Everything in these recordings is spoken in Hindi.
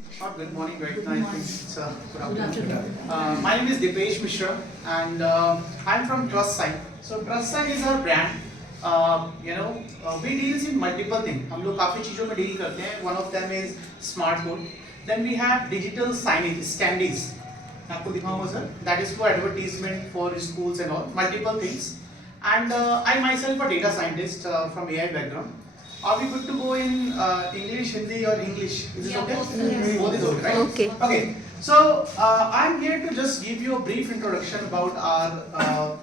Good morning, right now. I think it's good afternoon. My name is Dipesh Mishra, and I'm from TrustSign. So TrustSign is our brand. We deals in multiple things. हम लोग काफी चीजों में deal करते हैं. One of them is smart board. Then we have digital signage, standees. आपको दिखाऊंगा sir. That is for advertisement for schools and all. Multiple things. And I myself a data scientist from AI background. Are we good to go in English, Hindi, or English? Is it okay? Both is okay, right? Okay. Okay. So I'm here to just give you a brief introduction about our,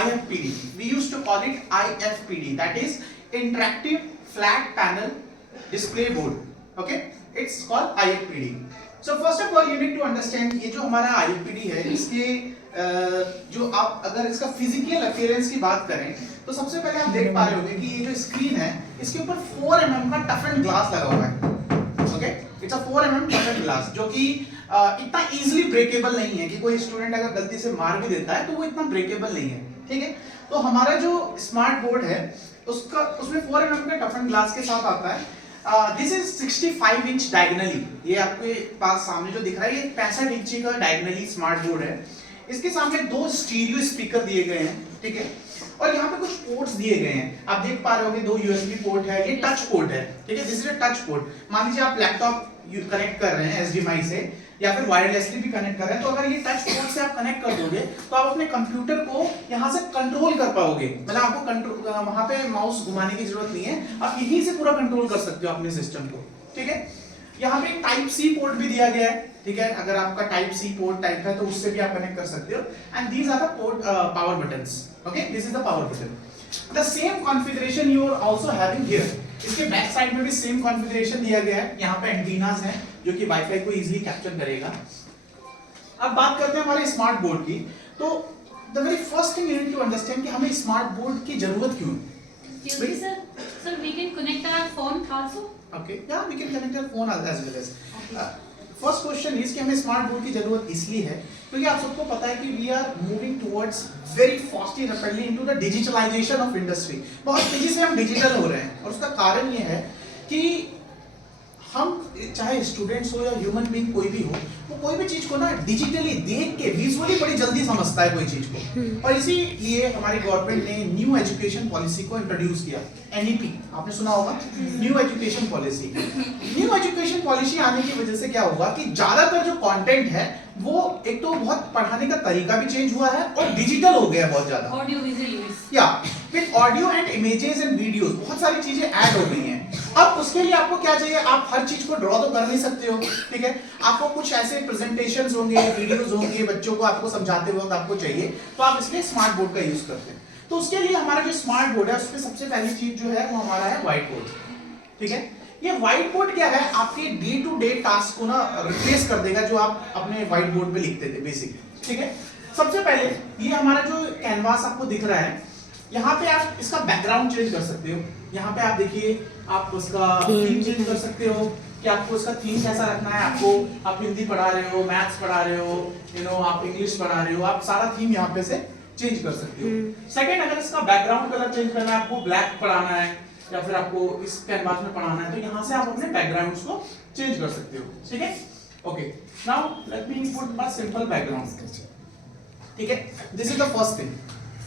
IFPD. We used to call it IFPD. That is Interactive Flat Panel Display Board. Okay? It's called IFPD. So first of all, you need to understand ये जो हमारा IFPD है, इसके जो आप अगर इसका फिजिकल अपीयरेंस की बात करें तो सबसे पहले आप देख पा रहे होंगे कि ये जो स्क्रीन है इसके ऊपर 4 mm का टफन ग्लास लगा हुआ है. Okay, it's a 4 mm टफन glass जो कि इतना इजीली ब्रेकेबल नहीं है कि कोई स्टूडेंट अगर गलती से मार भी देता है तो वो इतना ब्रेकेबल नहीं है. ठीक है, तो हमारा जो स्मार्ट बोर्ड है उसमें 4 mm का टफन ग्लास के साथ आता है. This is 65 inch diagonally. ये आपके पास सामने जो दिख रहा है ये 65 इंची का डायगोनली स्मार्ट बोर्ड है. इसके सामने 2 स्टीरियो स्पीकर दिए गए हैं. ठीक है, और यहाँ पे कुछ पोर्ट्स दिए गए हैं. आप देख पा रहे होंगे 2 USB पोर्ट है, ये टच पोर्ट है. ठीक है, this is a touch port. मान लीजिए आप लैपटॉप कनेक्ट कर रहे हैं HDMI से या फिर वायरलेसली भी कनेक्ट कर रहे हैं, तो अगर ये टच पोर्ट से आप कनेक्ट कर दोगे तो आप अपने कंप्यूटर को यहाँ से कंट्रोल कर पाओगे. मतलब आपको कंट्रोल वहां पे माउस घुमाने की जरूरत नहीं है, आप यहीं से पूरा कंट्रोल कर सकते हो अपने सिस्टम को. ठीक है, यहाँ पे टाइप सी पोर्ट भी दिया गया है. ठीक है, अगर आपका टाइप सी पोर्ट टाइप है तो उससे भी आप कनेक्ट कर सकते हो. And these are the port power buttons. Okay, this is the power button. The same configuration you are also having here. इसके बैक साइड में भी सेम कॉन्फ़िगरेशन दिया गया है. यहाँ पे एंटीनास हैं जो कि वाईफाई को इजीली कैप्चर करेगा. अब बात करते हैं हमारे स्मार्ट बोर्ड की. तो the very first thing you need to understand कि हमें स्मार्ट बोर्ड की जरूरत क्यों है. Sir, we can connect our phone also. Okay, yeah, we can connect our phone as well as. First question is कि हमें स्मार्ट बोर्ड की जरूरत इसलिए है क्योंकि आप सबको पता है कि we are moving towards very fastly rapidly into the digitalisation of industry. बहुत तेजी से हम डिजिटल हो रहे हैं और उसका कारण ये है कि हम चाहे स्टूडेंट्स हो या ह्यूमन बीइंग कोई भी हो, वो कोई भी चीज को ना डिजिटली देख के विजुअली बड़ी जल्दी समझता है कोई चीज को. और इसीलिए हमारी गवर्नमेंट ने न्यू एजुकेशन पॉलिसी को इंट्रोड्यूस किया. NEP आपने सुना होगा, new education policy. New education policy आने की वजह से क्या हुआ कि ज्यादातर जो कंटेंट है वो एक तो बहुत पढ़ाने का तरीका भी चेंज हुआ है और डिजिटल हो गया है बहुत ज्यादा. ऑडियो विजुअल्स या with audio and images and videos बहुत सारी चीजें ऐड हो गई हैं. अब उसके लिए आपको क्या चाहिए, आप हर चीज को ड्रॉ तो कर नहीं सकते हो. ठीक है, आपको कुछ ऐसे प्रेजेंटेशंस होंगे, वीडियोस होंगे, बच्चों को आपको समझाते वक्त आपको चाहिए, तो आप इसलिए स्मार्ट बोर्ड का यूज करते हैं. तो उसके लिए हमारा जो स्मार्ट बोर्ड है उसमें सबसे पहली चीज जो है वो हमारा है व्हाइट बोर्ड. ठीक है, ये व्हाइट बोर्ड क्या है, आपके डे टू डे टास्क को ना रिप्लेस कर देगा जो आप अपने व्हाइट बोर्ड पे लिखते थे बेसिकली. ठीक है, सबसे पहले ये हमारा जो कैनवास आपको दिख रहा है, यहाँ पे आप इसका बैकग्राउंड चेंज कर सकते हो. यहाँ पे आप देखिए, आप उसका थीम चेंज कर सकते हो कि आपको इसका थीम कैसा रखना है. आपको आप हिंदी पढ़ा रहे हो, मैथ्स पढ़ा रहे हो, आप इंग्लिश पढ़ा रहे हो, आप सारा थीम यहाँ पे से चेंज कर सकते हो. सेकंड, अगर इसका बैकग्राउंड कलर चेंज करना है, आपको ब्लैक पढ़ाना है या फिर आपको इस कैनवास में पढ़ाना है, तो यहाँ से आप अपने बैकग्राउंड्स को चेंज कर सकते हो. ठीक है, okay. Now let me put a simple background. ठीक है, this is the first thing.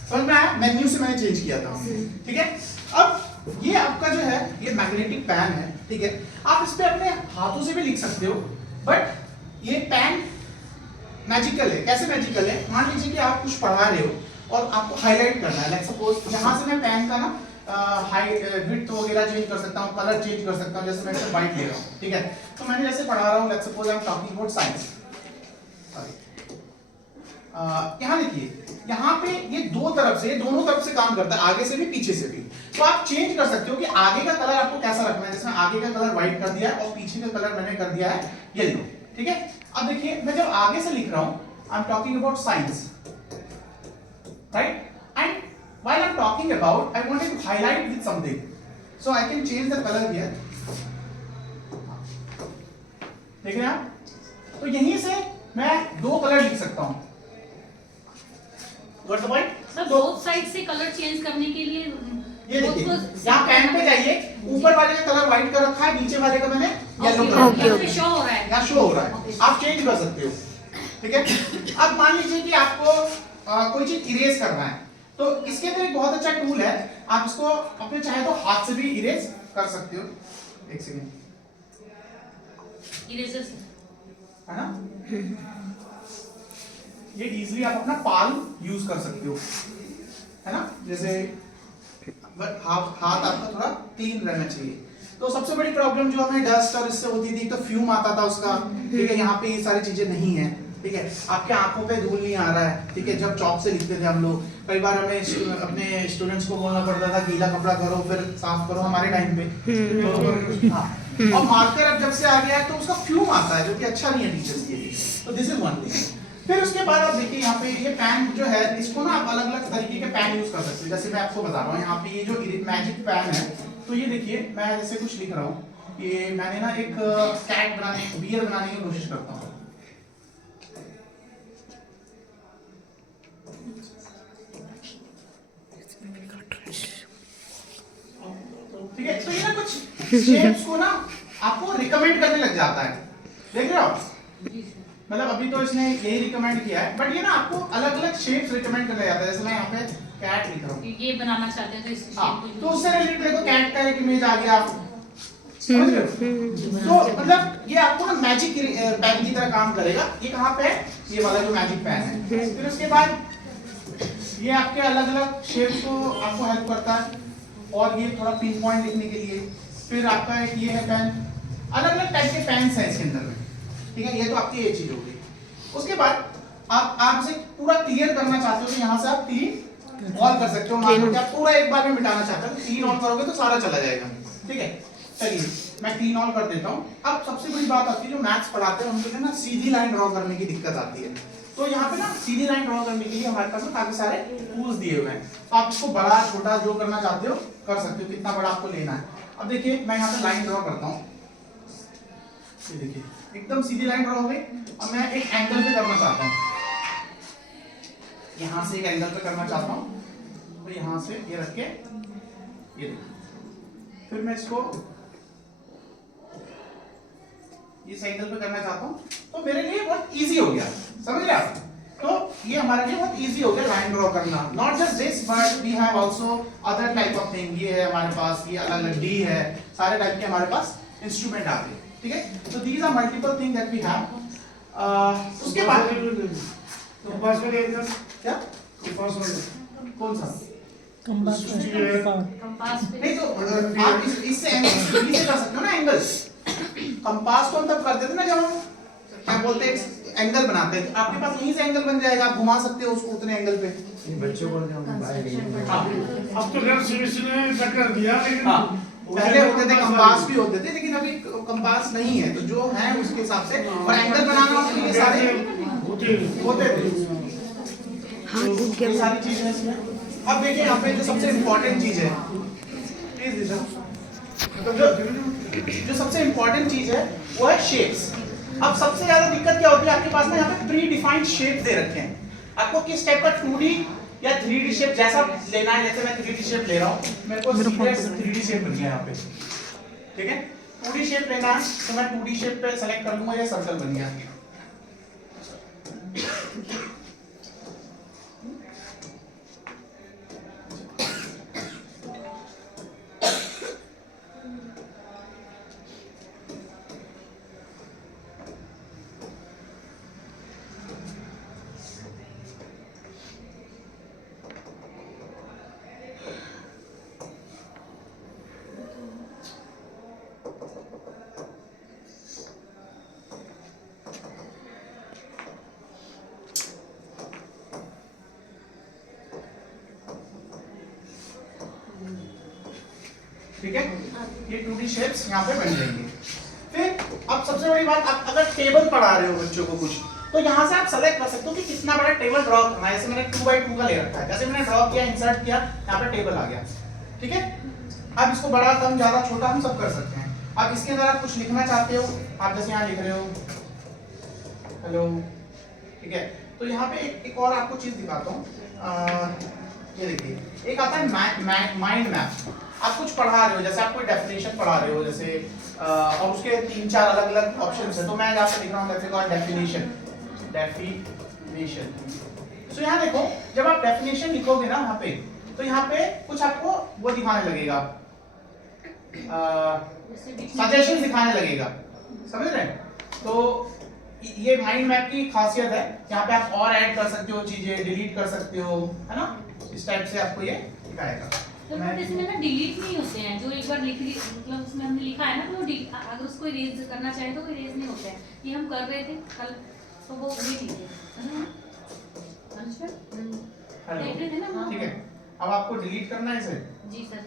समझ में आया, मेन्यू से मैंने चेंज किया था. ठीक है, अब ये आपका जो है ये मैग्नेटिक पैन है. ठीक है, आप इस पे अपने हाथों से भी लिख सकते हो, बट ये पैन मैजिकल है. कैसे मैजिकल है, मान लीजिए कि आप कुछ पढ़ा रहे हो और आपको हाईलाइट करना है. लाइक सपोज यहाँ से मैं पैन का ना विड्थ वगैरह चेंज कर सकता हूँ, कलर चेंज कर सकता हूँ. जैसे मैं व्हाइट ले रहा हूँ, ठीक है, तो मैंने जैसे पढ़ा रहा हूँ, let's suppose I am talking about science. यहाँ देखिए, यहाँ पे ये दोनों तरफ से काम करता है, आगे से भी पीछे से भी. तो आप चेंज कर सकते हो कि आगे का कलर आपको कैसा रखना है. जैसे आगे का कलर व्हाइट कर दिया है और पीछे का कलर मैंने कर दिया है येलो. ठीक है, अब देखिए मैं जब आगे से लिख रहा हूं, I am talking about science, right, and while I am talking about I wanted to highlight with something, so I can change the colour here. देख रहे हैं आप, तो यहीं से मैं 2 कलर लिख सकता हूं. Got the point? Sir both side से कलर चेंज करने के लिए ये देखिए, यहाँ पेन पे जाइए, ऊपर वाले का कलर व्हाइट कर रखा है, नीचे वाले का मैंने येलो Okay, कलर okay, यहाँ पे show हो रहा है। यहाँ शो हो रहा है, आप चेंज कर सकते हो, ठीक है। अब मान लीजिए कि आपको कोई चीज इरेज करना है, तो इसके अंदर एक बहुत अच्छा टूल है, आप इसको अपने चाहे तो हाथ से भी इरेज कर सकते हो। एक सेकेंड, Eraser से। है ना, ये इजीली आप अपना पाल्म यूज कर सकते हो, है ना, जैसे बट हाथ आपका थोड़ा क्लीन रहना चाहिए। तो सबसे बड़ी प्रॉब्लम जो हमें डस्ट और इससे होती थी, तो फ्यूम आता था उसका, ठीक है, यहाँ पे ये सारी चीजें नहीं है, ठीक है, आपके आंखों पे धूल नहीं आ रहा है, ठीक है, जब चौक से लिखते थे हम लोग, कई बार हमें अपने स्टूडेंट्स को बोलना पड़ता था गीला कपड़ा करो फिर साफ करो हमारे टाइम पे, तो हाँ, और मार्कर अब जब से आ गया है तो उसका फ्यूम आता है जो कि अच्छा नहीं है टीचर्स के लिए, तो दिस इज वन थिंग। फिर उसके बाद आप देखिए यहाँ पे ये पेन जो है, इसको ना आप अलग अलग तरीके के पेन यूज कर सकते हैं, जैसे मैं आपको बता रहा हूँ, यहाँ पे ये जो मैजिक पेन है, तो ये देखिए मैं जैसे कुछ लिख रहा हूँ, ये मैंने ना एक कैट बनाने, बियर बनाने की कोशिश करता हूँ, ठीक है, तो ये ना कुछ शेप्स को ना आपको रिकमेंड करने लग जाता है, देख रहे हो आप, मतलब अभी तो इसने यही रिकमेंड किया है, बट ये ना आपको अलग अलग शेप्स रिकमेंड करने जाता है, जैसे मैं यहाँ पे कैट लिख रहा हूँ, ये बनाना चाहते हैं तो इस हाँ, shape तो को उससे रिलेटेड देखो कैट का एक इमेज आ गया, आप समझ रहे हो, तो मतलब ये आपको ना मैजिक पेन की तरह काम करेगा। ये कहाँ पे है, ये वाला जो मैजिक पेन है, फिर उसके बाद ये आपके अलग अलग शेप्स को आपको हेल्प करता है, और ये थोड़ा पिन पॉइंट लिखने के लिए, फिर आपका एक ये है पेन, अलग अलग टाइप के पेन्स हैं इसके अंदर में, ठीक है, ये तो आपकी ये चीज हो गई। उसके बाद आप इसे पूरा क्लियर करना चाहते हो तो यहाँ से आप क्लीन ऑल कर सकते हो, मान लो कि आप पूरा एक बार में मिटाना चाहते हो, क्लीन ऑल करोगे तो सारा चला जाएगा, ठीक है, चलिए मैं क्लीन ऑल कर देता हूँ। अब सबसे बड़ी बात आती है, जो मैथ्स पढ़ाते हैं उनको ना सीधी लाइन ड्रॉ करने की दिक्कत आती है, तो यहाँ पे ना सीधी लाइन ड्रॉ करने के लिए हमारे पास ना काफी सारे टूल्स दिए हुए हैं, तो आप इसको बड़ा छोटा जो करना चाहते हो कर सकते हो, कितना बड़ा आपको लेना है। अब देखिए मैं यहाँ पे लाइन ड्रॉ करता हूँ, ये देखिए एकदम सीधी लाइन ड्रॉ हो गई, और मैं एक एंगल पे करना चाहता हूँ, यहाँ से एक एंगल पे करना चाहता हूँ, तो यहाँ से ये रख के ये देखिए, फिर मैं इसको इस एंगल पे करना चाहता हूँ, तो मेरे लिए बहुत इजी हो गया, समझ रहे आप, तो ये हमारे लिए बहुत इजी हो गया लाइन ड्रॉ करना। Not just this but we have also other type of thing, ये है हमारे पास, ये अलग अलग डी है, सारे टाइप के हमारे पास इंस्ट्रूमेंट आते हैं, ठीक है, तो these are multiple thing that we have. उसके बाद कंपास में देखना क्या, कंपास में कौन सा, कंपास पे नहीं तो आप इससे एंगल से कर सकते हो ना, एंगल कंपास को हम तब करते थे ना जब हम क्या बोलते हैं एंगल बनाते हैं, तो आपके पास यहीं से एंगल बन जाएगा, आप घुमा सकते हो उसको उतने एंगल पे। बच्चों को हाँ, अब तो खैर सीबीएसई ने कट कर दिया, लेकिन हाँ, पहले होते थे कंपास भी होते थे, लेकिन अभी कंपास नहीं है, तो जो है उसके हिसाब से, और एंगल बनाना के लिए सारे होते थे, ये सारी चीजें इसमें। अब देखिए यहाँ पे जो सबसे इम्पोर्टेंट चीज है, प्लीज जो सबसे इम्पोर्टेंट चीज है वो है शेप्स। अब सबसे ज्यादा दिक्कत क्या होती है, आपके पास ना यहाँ पे प्री डिफाइंड शेप दे रखे हैं, आपको किस टाइप का 2D या 3D शेप जैसा लेना है, जैसे मैं 3D शेप ले रहा हूँ, मेरे को सीधे 3D शेप बन गया यहाँ पे, ठीक है, 2D शेप लेना है तो मैं 2D शेप पे सेलेक्ट कर लूंगा, ये सर्कल बन गया। ठीक है, ये 2D शेप्स यहाँ पे बन जाएंगे। फिर अब सबसे बड़ी बात, आप अगर टेबल पढ़ा रहे हो बच्चों को कुछ, तो यहाँ से आप सेलेक्ट कर सकते हो कि कितना बड़ा टेबल ड्रॉ करना है। जैसे मैंने 2x2 का ले रखा है, जैसे मैंने ड्रॉ किया, इंसर्ट किया, यहाँ पे टेबल आ गया, ठीक है। अब इसको बड़ा कम ज्यादा छोटा हम सब कर सकते हैं। अब इसके अंदर आप कुछ लिखना चाहते हो, आप जैसे यहाँ लिख रहे हो हेलो, ठीक है, तो यहाँ पे एक और आपको चीज दिखाता हूँ, ये देखिए एक आता है माइंड मैप। आप कुछ पढ़ा रहे हो, जैसे आप कोई डेफिनेशन पढ़ा रहे हो, जैसे और उसके 3-4 अलग-अलग ऑप्शंस हैं। तो मैं यहाँ पे लिख रहा हूँ जैसे कॉल डेफिनेशन। सो यहाँ देखो, जब आप डेफिनेशन लिखोगे ना यहाँ पे, तो यहाँ पे कुछ आपको वो दिखाने लगेगा, सजेशन दिखाने लगेगा, समझ रहे हैं? तो ये माइंड मैप की खासियत है, यहाँ पे आप और ऐड कर सकते हो चीजें, डिलीट कर सकते हो, है ना? इस टाइप से आपको ये दिखाएगा। तो बट इसमें ना डिलीट नहीं होते हैं, जो एक बार लिख ली मतलब उसमें हमने लिखा है ना, तो वो अगर उसको इरेज करना चाहे तो इरेज नहीं होता है। ये हम कर रहे थे कल, तो वो नहीं ठीक है, देख रहे थे ना हम। ठीक है, अब आपको डिलीट करना है इसे। जी सर।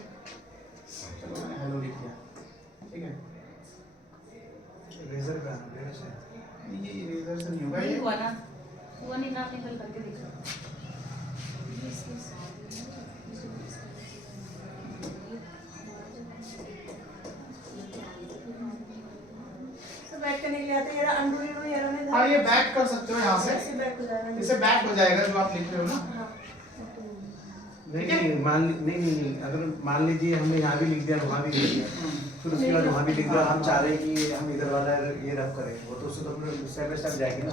चलो मैंने हेलो लिख दिया, ठीक है। इरेजर का इरेजर ये इरेजर से नहीं होगा नहीं ये। हुआ ना, हुआ नहीं ना, आपने कल करके देखा। बैक करने के लिए आते हैं, ये अनडू ये रहा हाँ, ये बैक कर सकते हो यहाँ से, ऐसे बैक हो जाएगा। इसे बैक हो जाएगा जो आप लिख रहे हो ना। हाँ। नहीं, अगर मान लीजिए हमने यहाँ भी लिख दिया, वहाँ भी लिख दिया, फिर उसके बाद वहाँ भी लिख दिया, हम चाह रहे हैं कि हम इधर वाला ये रब करें, वो तो उससे तो अपने स्टेप बाय स्टेप जाएगी ना।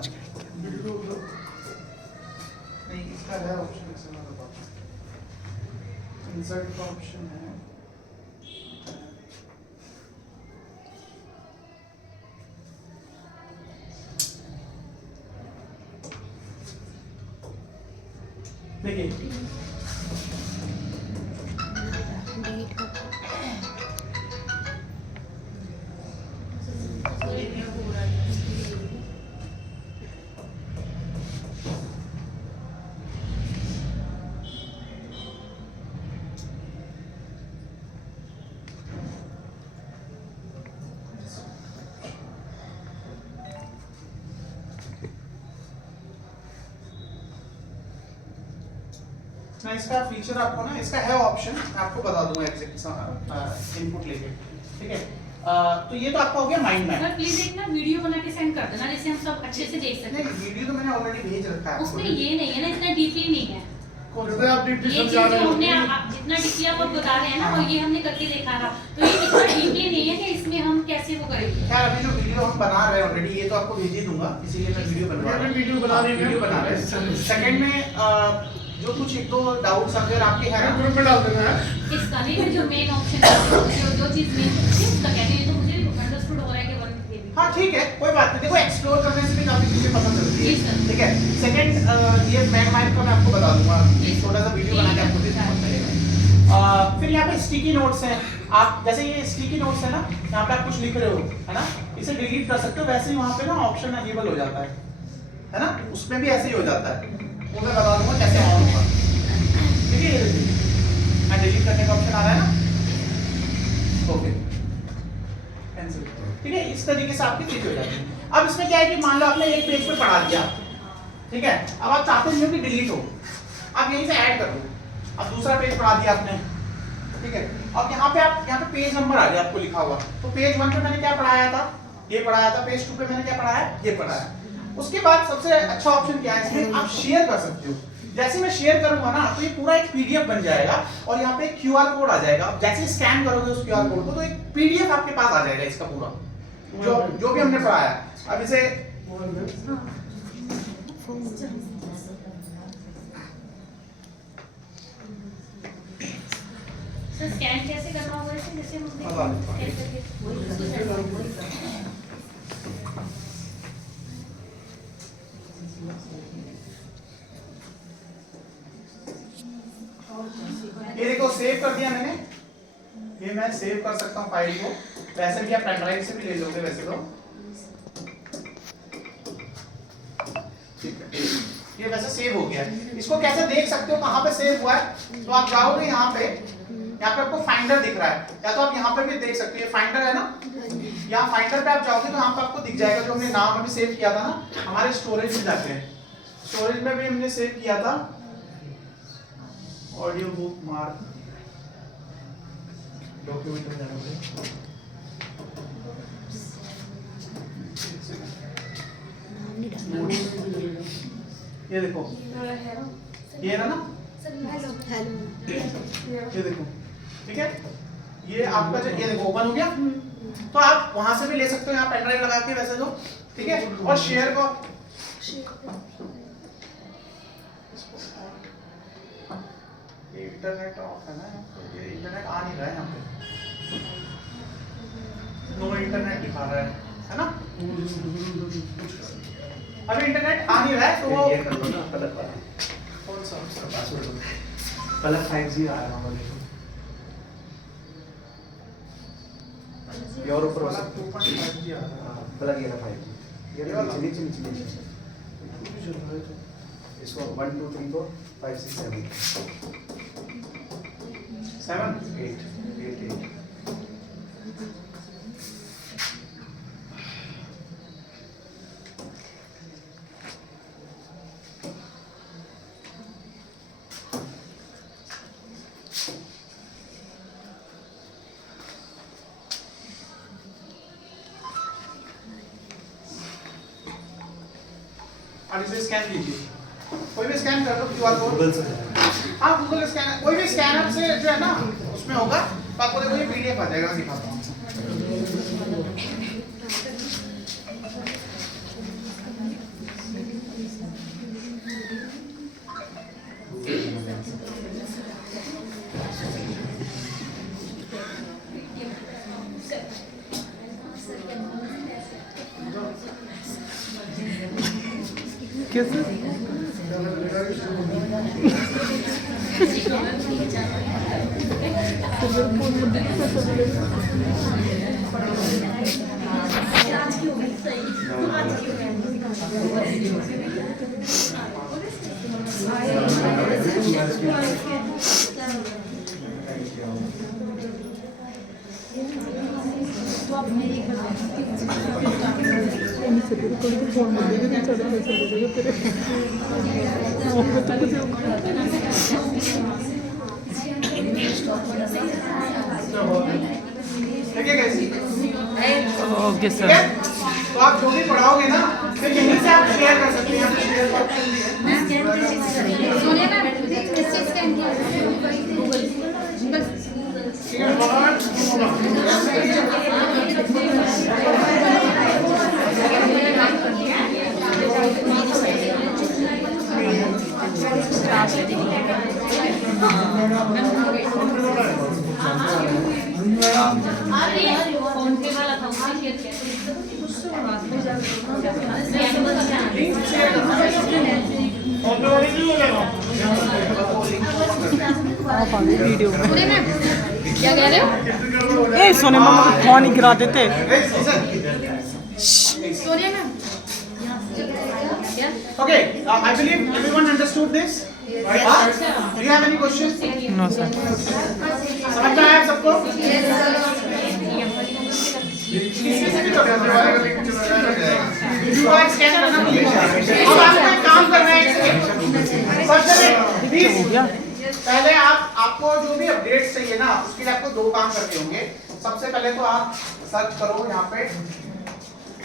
नहीं, इसका है ऑप्शन, इसे मैं बताता हूँ। इंसर्ट का ऑप्शन है, देखिए मैं इसका फीचर आपको ना, इसका है ऑप्शन, मैं आपको बता दूंगा एग्जैक्ट इनपुट लेके, ठीक है। तो ये तो आपका हो गया माइंड मैप। सर प्लीज एक ना वीडियो बना के सेंड कर देना, जिससे हम सब अच्छे से देख सकें। नहीं, वीडियो तो मैंने ऑलरेडी भेज रखा है आपको। उसमें ये नहीं है ना, इतना डीपली नहीं है। जैसे आप डीपली ये समझा चीज रहे जो हो हमने जितना डीपली आप बता रहे हैं ना, और ये हमने करके देखा था, तो ये इतना डीपली नहीं है कि इसमें हम कैसे वो करेंगे। खैर अभी जो वीडियो हम बना रहे हैं ऑलरेडी, ये तो आपको भेज ही दूंगा, इसीलिए मैं वीडियो बनवा रहा हूं। वीडियो बना रहे हैं, वीडियो बना रहे हैं। सेकंड में जो कुछ एक दो डाउट्स अगर आपके हैं ना, ग्रुप में डाल देना है। इसका नहीं है, जो मेन ऑप्शन है, जो चीज मेन उसका कहते हैं, तो मुझे अंडरस्टूड हो रहा है कि वन ये भी। हाँ ठीक है, कोई बात नहीं। देखो एक्सप्लोर करने से भी काफी चीजें पता चलती जी सर। है, ठीक है। सेकंड ये मैन माइंड का मैं आपको बता दूंगा, एक छोटा सा वीडियो बना के आपको दे दूंगा। फिर यहाँ पे स्टिकी नोट्स हैं, आप जैसे ये स्टिकी नोट्स है ना, यहाँ पे आप कुछ लिख रहे हो, है ना, इसे डिलीट कर सकते हो। वैसे ही वहाँ पे ना ऑप्शन अनेबल हो जाता है ना, उसमें भी ऐसे ही हो जाता है। वो मैं बता दूंगा कैसे ऑन होगा, ठीक है। मैं डिलीट करने का ऑप्शन आ रहा है ना, ओके कैंसिल, ठीक है। इस तरीके से आपकी चीज हो जाती है। अब इसमें क्या है कि मान लो आपने एक पेज पे पढ़ा दिया, ठीक है, अब आप चाहते नहीं हो कि डिलीट हो, आप यहीं से ऐड कर दो। अब दूसरा पेज पढ़ा दिया आपने, ठीक है। अब यहाँ पे पेज नंबर आ गया आपको लिखा हुआ, तो पेज 1 पे मैंने क्या पढ़ाया था, ये पढ़ाया था। पेज 2 पे मैंने क्या पढ़ाया, ये पढ़ाया। उसके बाद सबसे अच्छा ऑप्शन क्या है इसमें, आप शेयर कर सकते हो। जैसे मैं शेयर करूंगा ना, तो ये पूरा एक पीडीएफ बन जाएगा, और यहाँ पे क्यूआर कोड आ जाएगा। जैसे स्कैन करोगे उस क्यूआर कोड को, तो एक पीडीएफ आपके पास आ जाएगा इसका पूरा, जो भी हमने पढ़ाया। अब इसे सर स्कैन कैसे करना होगा इसे, जैसे हम स्कैन करके वही उसको सेंड करेंगे। ये देखो सेव कर दिया मैंने, ये मैं सेव कर सकता हूँ फाइल को। वैसे भी आप पेन ड्राइव से भी ले लोगे वैसे तो, ठीक है। ये वैसे सेव हो गया है। इसको कैसे देख सकते हो कहाँ पे सेव हुआ है, तो आप जाओगे यहाँ पे आपको फाइंडर दिख रहा है, या तो आप यहाँ पे भी देख सकते हो, ये फाइंडर है ना, यहाँ फाइंडर पे आप जाओगे तो यहाँ पे आपको दिख जाएगा जो हमने नाम अभी सेव किया था ना, हमारे स्टोरेज में जाते हैं। स्टोरेज में भी हमने सेव किया था ऑडियो बुक मार्क, डॉक्यूमेंट में जाना पड़ेगा। ये देखो, ये है ना, ये देखो, ठीक है। ये आपका जो, ये देखो ओपन हो गया, तो आप वहां से भी ले सकते हो, यहाँ पेन ड्राइव लगा के वैसे तो, ठीक है। और शेयर को ये इंटरनेट ऑफ है ना, ये इंटरनेट आ नहीं रहा है यहाँ पे, नो इंटरनेट दिखा रहा है ना। अभी इंटरनेट आ नहीं रहा है तो वो ये कर लो ना पलक वाला, कौन सा पासवर्ड पलक 5G आ रहा है और ऊपर वाला 2.5G आ रहा है। पलक ये रहा 5G, ये वाला नीचे नीचे नीचे इसको 1 2 3 4 5 6 7 8 8 और इसे स्कैन कीजिए, कोई भी स्कैन कर लो QR कोड। गूगल से हाँ गूगल स्कैनर, कोई भी स्कैनर से जो है ना उसमें होगा, तो आपको देखो ये PDF आ जाएगा, दिखाता हूँ। देखिए कैसी, ओके ठीक है। तो आप जो भी पढ़ाओगे ना फिर यहीं से आप शेयर कर सकते हैं, यहाँ पे शेयर का ऑप्शन भी है। ठीक है, फोन पे वाला था उसने शेयर किया वीडियो में क्या कह रहे हो? ए सोने मामा को फोन ही गिरा देते। Sonia ma'am Okay, I believe everyone understood this. Do you have any questions? No sir. समझ में आया सबको? QR स्कैन करना भूलिए। अब आपको एक काम करना है, प्लीज पहले आपको जो भी अपडेट्स चाहिए ना उसके लिए आपको दो काम करने होंगे। सबसे पहले तो आप सर्च करो यहाँ पे,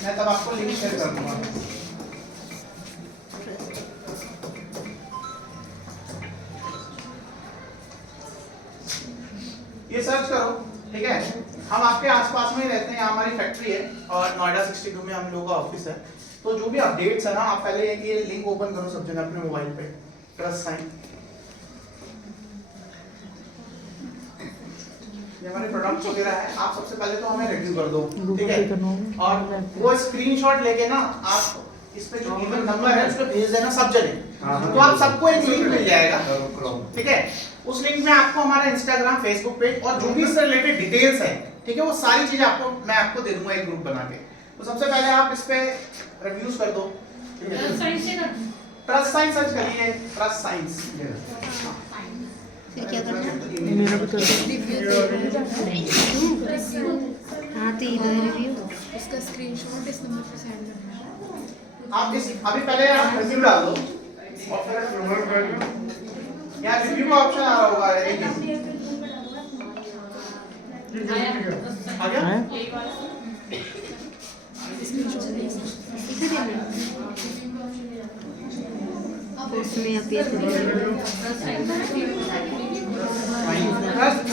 मैं तब आपको लिंक शेयर कर दूंगा। ये सर्च करो, ठीक है। हम आपके आसपास में ही रहते हैं, यहाँ हमारी फैक्ट्री है और नोएडा 62 में हम लोगों का ऑफिस है। तो जो भी अपडेट्स है ना, आप पहले ये लिंक ओपन करो सब जगह अपने मोबाइल पे, प्लस साइन, ये हमारे प्रोडक्ट्स वगैरह है। आप सबसे पहले तो हमें रिव्यू कर दो, ठीक है। और वो स्क्रीनशॉट लेके ना आप इस पे जो ईमेल नंबर है उस पे भेज देना सब जगह, तो आप सबको एक लिंक मिल जाएगा, ठीक है। उस लिंक में आपको हमारा इंस्टाग्राम, फेसबुक पेज और जो भी इससे रिलेटेड डिटेल्स है, ठीक है, वो सारी चीजें आपको मैं आपको दे दूंगा एक ग्रुप बना के। तो सबसे पहले आप इस पे रिव्यूज कर दो, ट्रस्ट साइंस सर्च करिए, ट्रस्ट साइंस। मेरा भी कर दो। हाँ तो इधर रिव्यू इसका स्क्रीनशॉट इस नंबर पे सेंड करना है। आप इस अभी पहले आप रिव्यू डाल दो और फिर यहाँ रिव्यू का ऑप्शन आ रहा होगा, एक आ गया। उसमें आप ये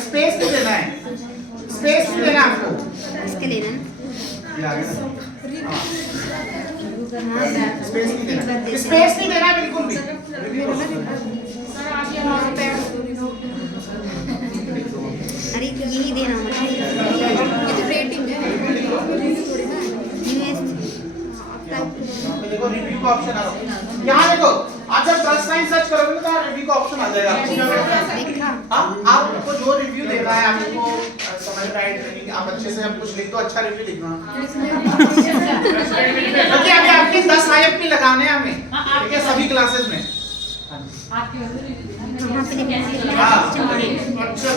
स्पेस भी देना है, स्पेस भी देना है आपको। इसके लेना आ गया ना। स्पेस नहीं देना, स्पेस नहीं देना बिल्कुल भी। सर आप यहाँ पे अरे यही देना मुझे ये तो रेटिंग है यूएस देखो रिव्यू का ऑप्शन आ रहा है यहाँ। देखो आप जब प्लस साइन सर्च करोगे ना तो रिव्यू का ऑप्शन आ जाएगा। देखा हाँ, आपको जो रिव्यू देना है आपको समझ में आए ट्रेनिंग, आप अच्छे से आप कुछ लिख दो, अच्छा रिव्यू लिखना। क्योंकि अभी आपके 10 IFP लगाने हैं हमें, ठीक है, सभी क्लासेस में। आपके बारे में रिव्यू देना, वहाँ पे हाँ। सर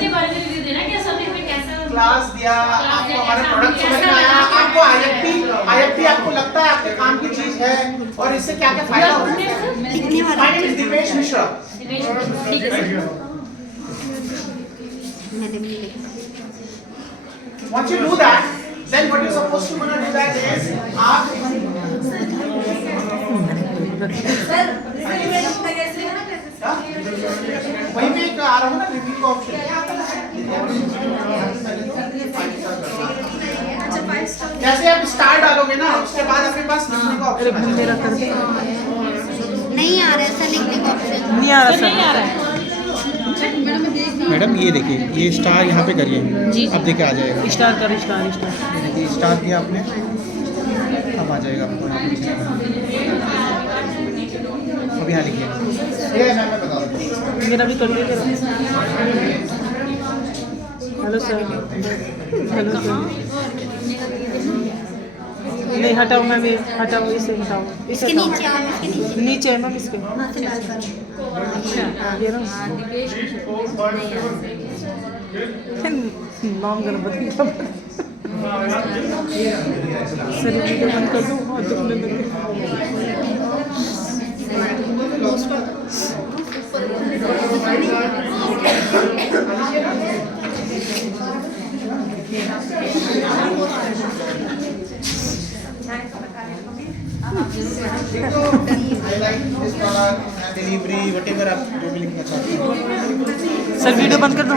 के बारे में रिव्यू देना कि सभी में कैसा क्लास दिया, आपको हमारा प्रोडक्ट समझ में आया, आपको IFP आपको लगता है आपके काम की चीज है और इससे क्या क्या फायदा होता है। लिखने वाला My name is Divesh Mishra. ठीक है सर। मैंने भी लिखा Once you do that, then what you're supposed to do that is आप हाँ? वहीं पे एक आ रहा हूँ ना रिव्यू का ऑप्शन। जैसे आप स्टार डालोगे ना उसके बाद आपके पास लिखने का अरे ऑप्शन मेरा कर दे। नहीं आ रहा है सर लिखने का ऑप्शन नहीं आ रहा नहीं आ सर। रहा है। मैडम ये देखिए, ये स्टार यहाँ पे करिए, जी। अब देखिए आ जाएगा। स्टार कर स्टार स्टार। ये स्टार किया आपने, अब आ जाएगा आपको यहाँ पे। अब यहाँ लिखिए, ये मैं बता दूँ। मेरा भी कर दे मेरा। Hello sir. Hello sir. नहीं हटाओ मैम, ये हटाओ, इसे हटाओ, इसे इसके हटाओ। नीचे आओ इसके नीचे नीचे है मैम इसके। हाथ से डाल कर ये ना नाम गणपति का। सर वीडियो बंद कर दो, हाथ दुखने लगे। डिलीवरी वटेवर आप जो भी लिखना चाहते हैं। सर वीडियो बंद कर दो।